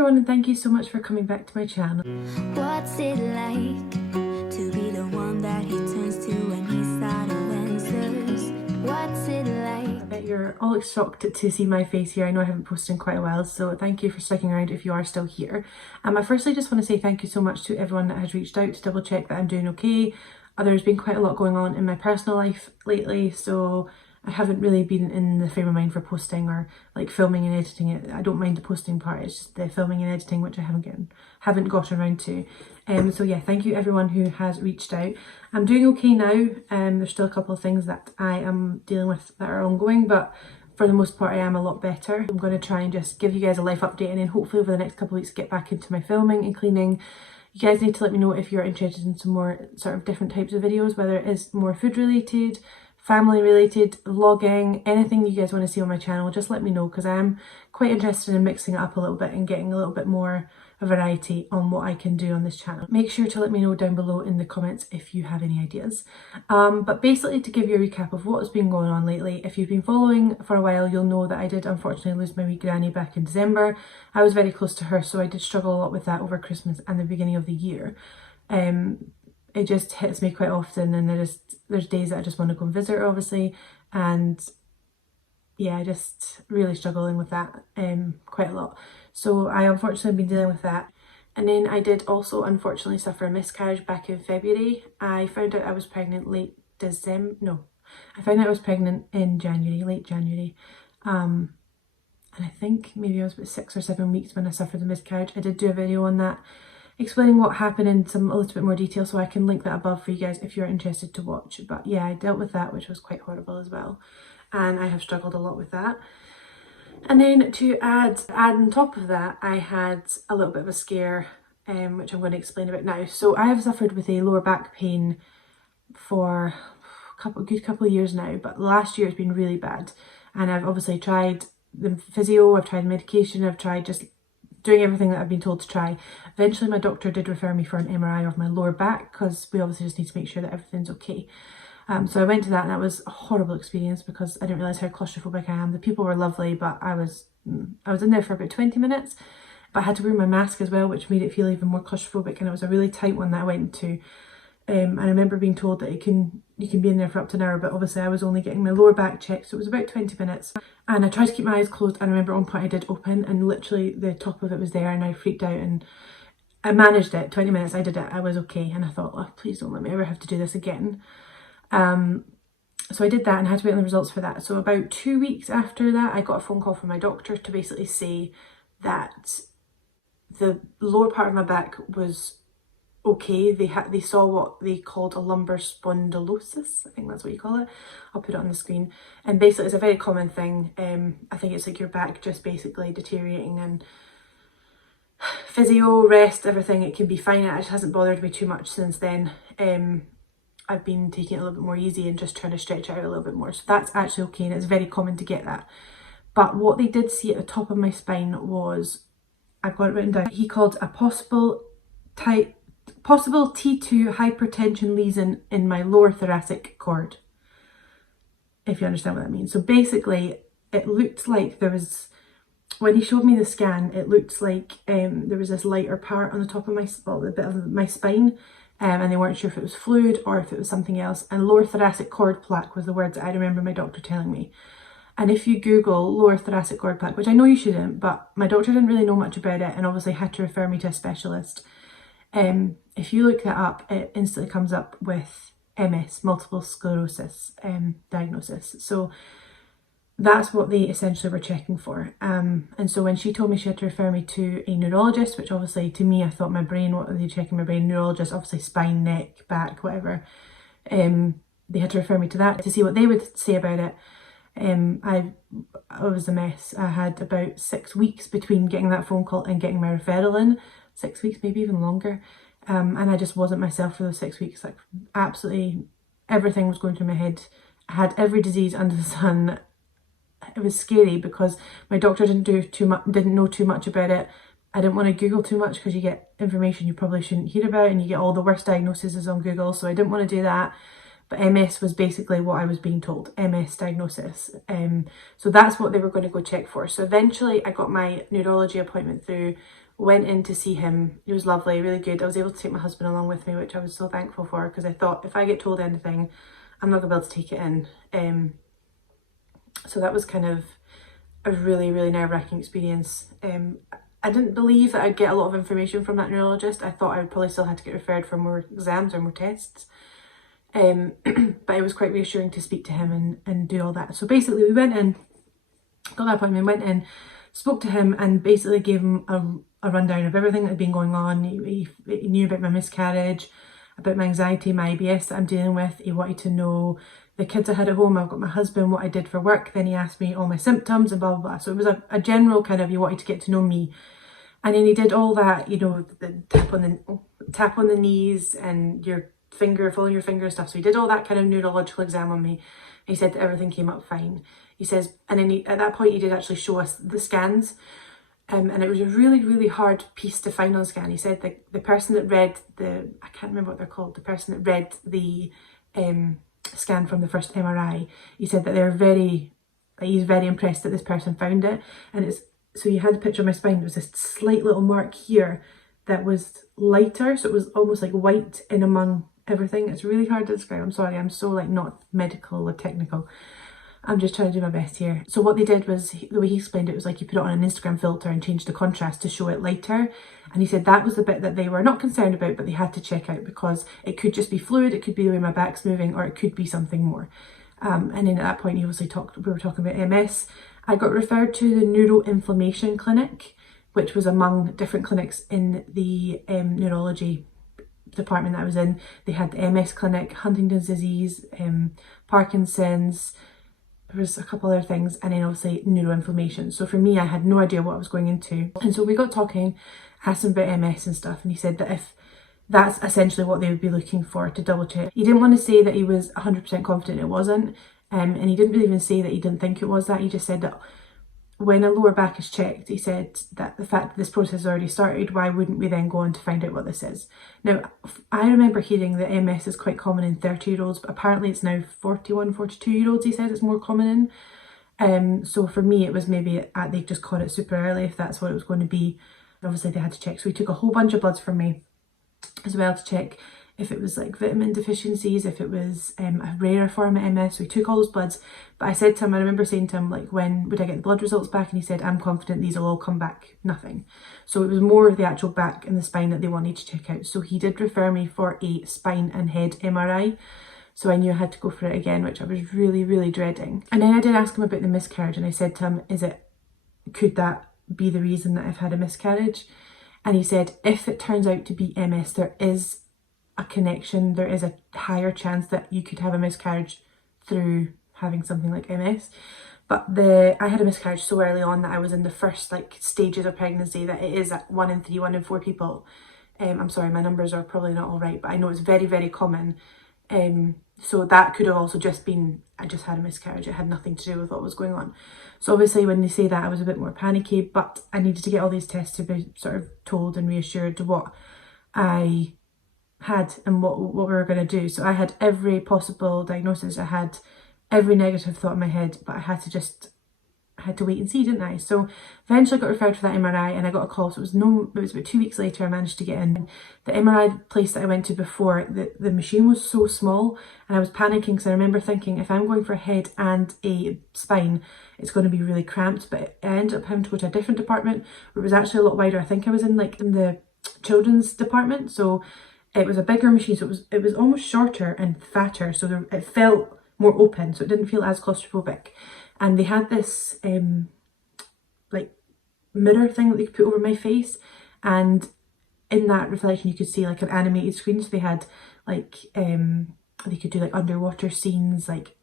everyone, and thank you so much for coming back to my channel. What's it like to be the one that he turns to when he's out of answers? What's it like? I bet you're all shocked to see my face here. I know I haven't posted in quite a while, so thank you for sticking around if you are still here. I firstly just want to say thank you so much to everyone that has reached out to double check that I'm doing okay. There's been quite a lot going on in my personal life lately, so I haven't really been in the frame of mind for posting or like filming and editing it. I don't mind the posting part, it's just the filming and editing which I haven't gotten around to. So yeah, thank you everyone who has reached out. I'm doing okay now. There's still a couple of things that I am dealing with that are ongoing, but for the most part I am a lot better. I'm going to try and just give you guys a life update, and then hopefully over the next couple of weeks get back into my filming and cleaning. You guys need to let me know if you're interested in some more sort of different types of videos, whether it is more food related, family related, vlogging, anything you guys want to see on my channel. Just let me know, because I am quite interested in mixing it up a little bit and getting a little bit more variety on what I can do on this channel. Make sure to let me know down below in the comments if you have any ideas. But basically, to give you a recap of what has been going on lately, if you've been following for a while, you'll know that I did unfortunately lose my wee granny back in December. I was very close to her, so I did struggle a lot with that over Christmas and the beginning of the year. It just hits me quite often, and there's days that I just want to go and visit her, obviously, and yeah, I just really struggling with that quite a lot. So I unfortunately have been dealing with that. And then I did also unfortunately suffer a miscarriage back in February. I found out I was pregnant I found out I was pregnant in January, late January. And I think maybe I was about 6 or 7 weeks when I suffered the miscarriage. I did do a video on that, explaining what happened in a little bit more detail, so I can link that above for you guys if you're interested to watch. But yeah, I dealt with that, which was quite horrible as well, and I have struggled a lot with that. And then to add on top of that, I had a little bit of a scare, which I'm going to explain about now. So I have suffered with a lower back pain for a good couple of years now, but last year it's been really bad, and I've obviously tried the physio, I've tried medication, I've tried just doing everything that I've been told to try. Eventually my doctor did refer me for an MRI of my lower back, because we obviously just need to make sure that everything's okay. So I went to that, and that was a horrible experience because I didn't realise how claustrophobic I am. The people were lovely, but I was in there for about 20 minutes, but I had to wear my mask as well, which made it feel even more claustrophobic, and it was a really tight one that I went to. And I remember being told that you can be in there for up to an hour, but obviously I was only getting my lower back checked, so it was about 20 minutes. And I tried to keep my eyes closed, and I remember at one point I did open, and literally the top of it was there, and I freaked out, and I managed it. 20 minutes, I did it, I was okay, and I thought, oh, please don't let me ever have to do this again. So I did that and had to wait on the results for that. So about 2 weeks after that, I got a phone call from my doctor to basically say that the lower part of my back was okay. They saw what they called a lumbar spondylosis, I think that's what you call it. I'll put it on the screen. And basically it's a very common thing. I think it's like your back just basically deteriorating, and physio, rest, everything, it can be fine. It just hasn't bothered me too much since then. I've been taking it a little bit more easy and just trying to stretch it out a little bit more. So that's actually okay, and it's very common to get that. But what they did see at the top of my spine was, I've got it written down, he called a possible T2 hypertension lesion in my lower thoracic cord, if you understand what that means. So basically it looked like there was, when he showed me the scan, it looked like there was this lighter part on the top of my, the bit of my spine, and they weren't sure if it was fluid or if it was something else. And lower thoracic cord plaque was the words that I remember my doctor telling me. And if you Google lower thoracic cord plaque, which I know you shouldn't, but my doctor didn't really know much about it and obviously had to refer me to a specialist. If you look that up, it instantly comes up with MS, multiple sclerosis diagnosis. So that's what they essentially were checking for. And so when she told me she had to refer me to a neurologist, which obviously to me, I thought my brain, what are they checking my brain? Neurologist, obviously spine, neck, back, whatever. They had to refer me to that to see what they would say about it. I was a mess. I had about 6 weeks between getting that phone call and getting my referral in. 6 weeks, maybe even longer. And I just wasn't myself for those 6 weeks. Like absolutely everything was going through my head. I had every disease under the sun. It was scary because my doctor didn't know too much about it. I didn't want to Google too much because you get information you probably shouldn't hear about, and you get all the worst diagnoses on Google, so I didn't want to do that. but MS was basically what I was being told, MS diagnosis. So that's what they were going to go check for. So eventually I got my neurology appointment through, went in to see him. It was lovely, really good. I was able to take my husband along with me, which I was so thankful for, because I thought if I get told anything, I'm not going to be able to take it in. So that was kind of a really, really nerve-wracking experience. I didn't believe that I'd get a lot of information from that neurologist. I thought I would probably still have to get referred for more exams or more tests. But it was quite reassuring to speak to him and do all that. So basically we went in, got that appointment, went in, spoke to him and basically gave him a rundown of everything that had been going on. He knew about my miscarriage, about my anxiety, my IBS that I'm dealing with. He wanted to know the kids I had at home, I've got my husband, what I did for work. Then he asked me all my symptoms and blah, blah, blah. So it was a general kind of, he wanted to get to know me. And then he did all that, you know, the tap on the knees and your finger, following your finger and stuff. So he did all that kind of neurological exam on me. He said that everything came up fine. He says, and then at that point he did actually show us the scans. And it was a really, really hard piece to find on scan. He said the person that read I can't remember what they're called, the person that read the scan from the first MRI, he said that he's very impressed that this person found it. And so you had a picture of my spine, there was this slight little mark here that was lighter, so it was almost like white in among everything. It's really hard to describe, I'm sorry, I'm so like not medical or technical. I'm just trying to do my best here. So what they did was, the way he explained it was like you put it on an Instagram filter and changed the contrast to show it lighter. And he said that was the bit that they were not concerned about, but they had to check out because it could just be fluid, it could be the way my back's moving, or it could be something more. And then at that point, he obviously we were talking about MS. I got referred to the neuroinflammation clinic, which was among different clinics in the neurology department that I was in. They had the MS clinic, Huntington's disease, Parkinson's, there was a couple other things, and then obviously neuroinflammation. So for me, I had no idea what I was going into. And so we got talking, asked him about MS and stuff, and he said that if that's essentially what they would be looking for to double check. He didn't want to say that he was 100% confident it wasn't, and he didn't really even say that he didn't think it was that. He just said that when a lower back is checked, he said that the fact that this process has already started, why wouldn't we then go on to find out what this is? Now, I remember hearing that MS is quite common in 30-year-olds, but apparently it's now 41, 42-year-olds, he says it's more common in. So for me, it was maybe they just caught it super early, if that's what it was going to be. Obviously they had to check. So he took a whole bunch of bloods from me as well to check if it was like vitamin deficiencies, if it was a rarer form of MS. So he took all those bloods, but I said to him, I remember saying to him, like, when would I get the blood results back? And he said, I'm confident these will all come back nothing. So it was more of the actual back and the spine that they wanted to check out. So he did refer me for a spine and head MRI. So I knew I had to go for it again, which I was really, really dreading. And then I did ask him about the miscarriage, and I said to him, could that be the reason that I've had a miscarriage? And he said, if it turns out to be MS, there is a connection, there is a higher chance that you could have a miscarriage through having something like MS. But I had a miscarriage so early on that I was in the first like stages of pregnancy that it is at 1 in 3, 1 in 4 people. I'm sorry, my numbers are probably not all right, but I know it's very, very common. So that could have also just been, I just had a miscarriage. It had nothing to do with what was going on. So obviously when they say that, I was a bit more panicky, but I needed to get all these tests to be sort of told and reassured to what I had and what we were going to do. So I had every possible diagnosis, I had every negative thought in my head, but I had to wait and see, didn't I? So eventually I got referred for that MRI and I got a call. So it was about 2 weeks later I managed to get in. The MRI place that I went to before, the machine was so small and I was panicking because I remember thinking, if I'm going for a head and a spine, it's going to be really cramped. But I ended up having to go to a different department where it was actually a lot wider. I think I was in the children's department. So it was a bigger machine, so it was almost shorter and fatter, so it felt more open, so it didn't feel as claustrophobic. And they had this like mirror thing that they could put over my face, and in that reflection you could see like an animated screen. So they had like they could do like underwater scenes, like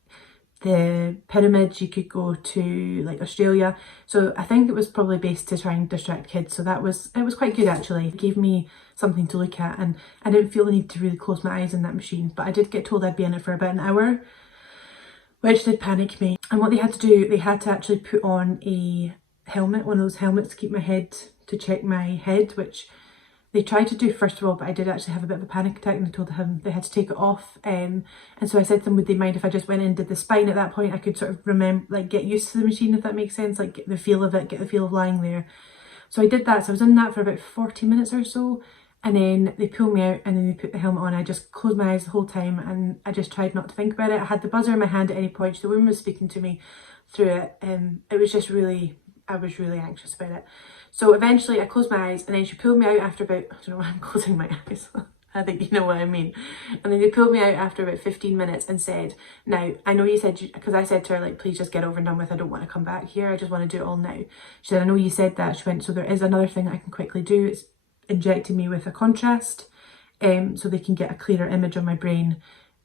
the pyramids, you could go to like Australia. So I think it was probably based to try and distract kids. So it was quite good actually. It gave me something to look at and I didn't feel the need to really close my eyes in that machine. But I did get told I'd be in it for about an hour, which did panic me. And what they had to do, they had to actually put on a helmet, one of those helmets to keep my head, to check my head, which they tried to do first of all, but I did actually have a bit of a panic attack and I told him they had to take it off. And so I said to them, would they mind if I just went in and did the spine at that point? I could sort of remember, like, get used to the machine, if that makes sense, like get the feel of it, get the feel of lying there. So I did that. So I was in that for about 40 minutes or so. And then they pulled me out and then they put the helmet on. I just closed my eyes the whole time and I just tried not to think about it. I had the buzzer in my hand at any point. The woman was speaking to me through it. It was just really, I was really anxious about it. So eventually I closed my eyes and then she pulled me out after about, I don't know why I'm closing my eyes. I think you know what I mean. And then they pulled me out after about 15 minutes and said, now, I know you said, because I said to her, like, please just get over and done with. I don't want to come back here. I just want to do it all now. She said, I know you said that. She went, so there is another thing I can quickly do. It's injecting me with a contrast so they can get a clearer image of my brain.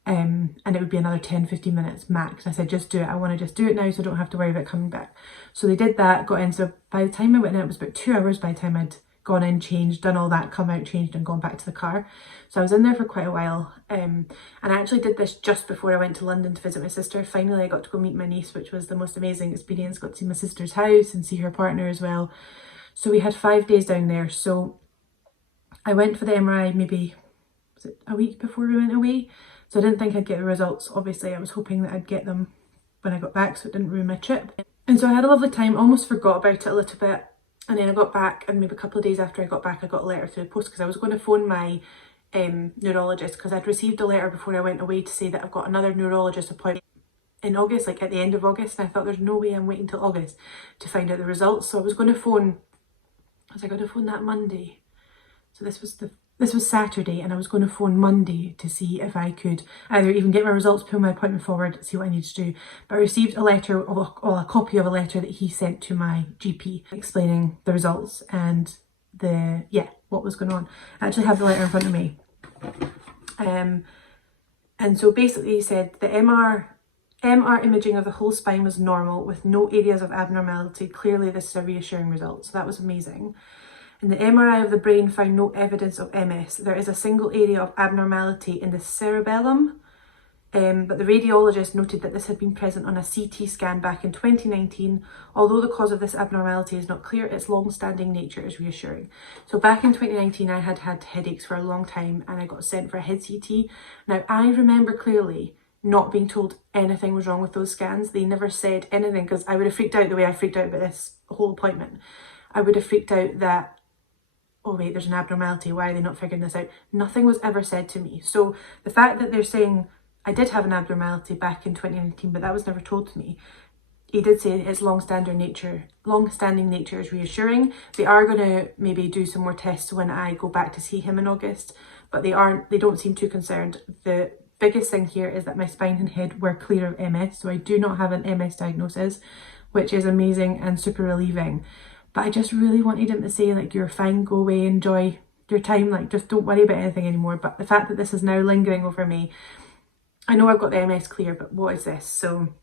And it would be another 10-15 minutes max. I said, just do it. I want to just do it now so I don't have to worry about coming back. So they did that, got in. So by the time I went in, it was about 2 hours by the time I'd gone in, changed, done all that, come out, changed and gone back to the car. So I was in there for quite a while. And I actually did this just before I went to London to visit my sister. Finally, I got to go meet my niece, which was the most amazing experience. Got to see my sister's house and see her partner as well. So we had 5 days down there. So I went for the MRI maybe, was it a week before we went away? So I didn't think I'd get the results. Obviously, I was hoping that I'd get them when I got back so it didn't ruin my trip. And so I had a lovely time, almost forgot about it a little bit. And then I got back and maybe a couple of days after I got back, I got a letter through the post because I was going to phone my neurologist because I'd received a letter before I went away to say that I've got another neurologist appointment in August, like at the end of August. And I thought there's no way I'm waiting till August to find out the results. So I was going to phone, I got to phone that Monday. So this was Saturday and I was going to phone Monday to see if I could either even get my results, pull my appointment forward, see what I need to do. But I received a letter, or a copy of a letter that he sent to my GP explaining the results and what was going on. I actually have the letter in front of me. And so basically he said the MR imaging of the whole spine was normal with no areas of abnormality. Clearly this is a reassuring result. So that was amazing. And the MRI of the brain found no evidence of MS. There is a single area of abnormality in the cerebellum, but the radiologist noted that this had been present on a CT scan back in 2019. Although the cause of this abnormality is not clear, its long-standing nature is reassuring. So back in 2019, I had had headaches for a long time and I got sent for a head CT. Now, I remember clearly not being told anything was wrong with those scans. They never said anything because I would have freaked out the way I freaked out about this whole appointment. I would have freaked out that, oh wait, there's an abnormality, why are they not figuring this out? Nothing was ever said to me. So the fact that they're saying I did have an abnormality back in 2019, but that was never told to me. He did say its long-standing nature is reassuring. They are going to maybe do some more tests when I go back to see him in August, but they don't seem too concerned. The biggest thing here is that my spine and head were clear of MS, so I do not have an MS diagnosis, which is amazing and super relieving. But I just really wanted him to say, like, you're fine, go away, enjoy your time, like, just don't worry about anything anymore. But the fact that this is now lingering over me, I know I've got the MS clear, but what is this? So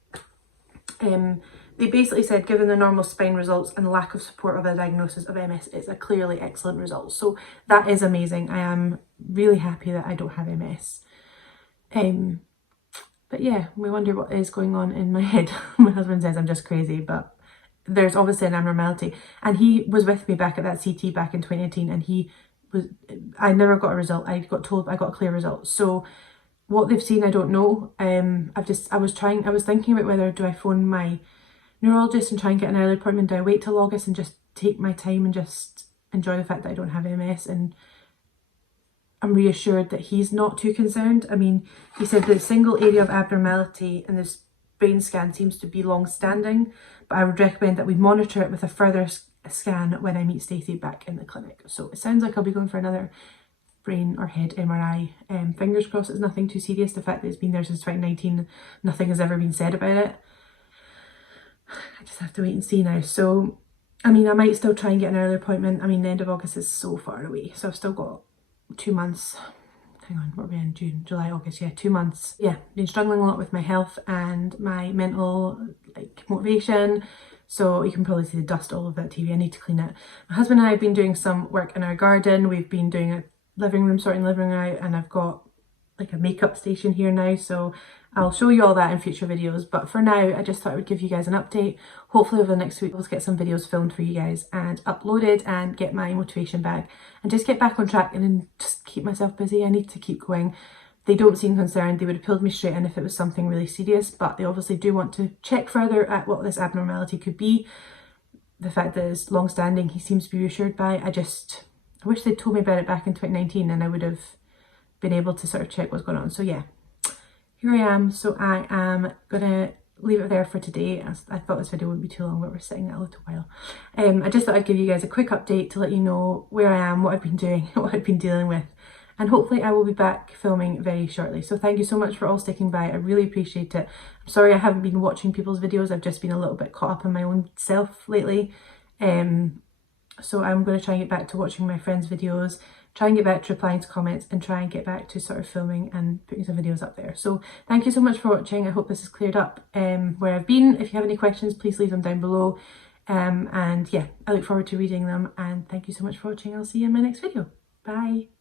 they basically said, given the normal spine results and lack of support of a diagnosis of MS, it's a clearly excellent result. So that is amazing. I am really happy that I don't have MS. But yeah, we wonder what is going on in my head. My husband says I'm just crazy, but there's obviously an abnormality. And he was with me back at that CT back in 2018 and I never got a result. I got told I got a clear result. So what they've seen, I don't know. I was thinking about whether do I phone my neurologist and try and get an early appointment, do I wait till August and just take my time and just enjoy the fact that I don't have MS, and I'm reassured that he's not too concerned. I mean, he said the single area of abnormality in this brain scan seems to be long-standing, but I would recommend that we monitor it with a further scan when I meet Stacy back in the clinic. So it sounds like I'll be going for another brain or head MRI. Fingers crossed it's nothing too serious. The fact that it's been there since 2019, nothing has ever been said about it. I just have to wait and see now. So, I mean, I might still try and get an early appointment. I mean, the end of August is so far away. So I've still got 2 months. Hang on, what are we in? June, July, August, yeah, 2 months. Yeah, been struggling a lot with my health and my mental, like, motivation. So you can probably see the dust all over that TV. I need to clean it. My husband and I have been doing some work in our garden. We've been doing a living room, sorting the living room out, and I've got like a makeup station here now. So I'll show you all that in future videos, but for now I just thought I would give you guys an update. Hopefully over the next week we'll get some videos filmed for you guys and uploaded and get my motivation back and just get back on track and then just keep myself busy. I need to keep going. They don't seem concerned. They would have pulled me straight in if it was something really serious, but they obviously do want to check further at what this abnormality could be. The fact that it's long-standing, he seems to be reassured by. I wish they'd told me about it back in 2019 and I would have been able to sort of check what's going on. So yeah, here I am. So I am gonna leave it there for today. I thought this video wouldn't be too long, but we're sitting there a little while. I just thought I'd give you guys a quick update to let you know where I am, what I've been doing, what I've been dealing with, and hopefully I will be back filming very shortly. So thank you so much for all sticking by. I really appreciate it. I'm sorry I haven't been watching people's videos. I've just been a little bit caught up in my own self lately. So I'm going to try and get back to watching my friends' videos, try and get back to replying to comments, and try and get back to sort of filming and putting some videos up there. So thank you so much for watching. I hope this has cleared up where I've been. If you have any questions, please leave them down below. And yeah, I look forward to reading them, and thank you so much for watching. I'll see you in my next video. Bye.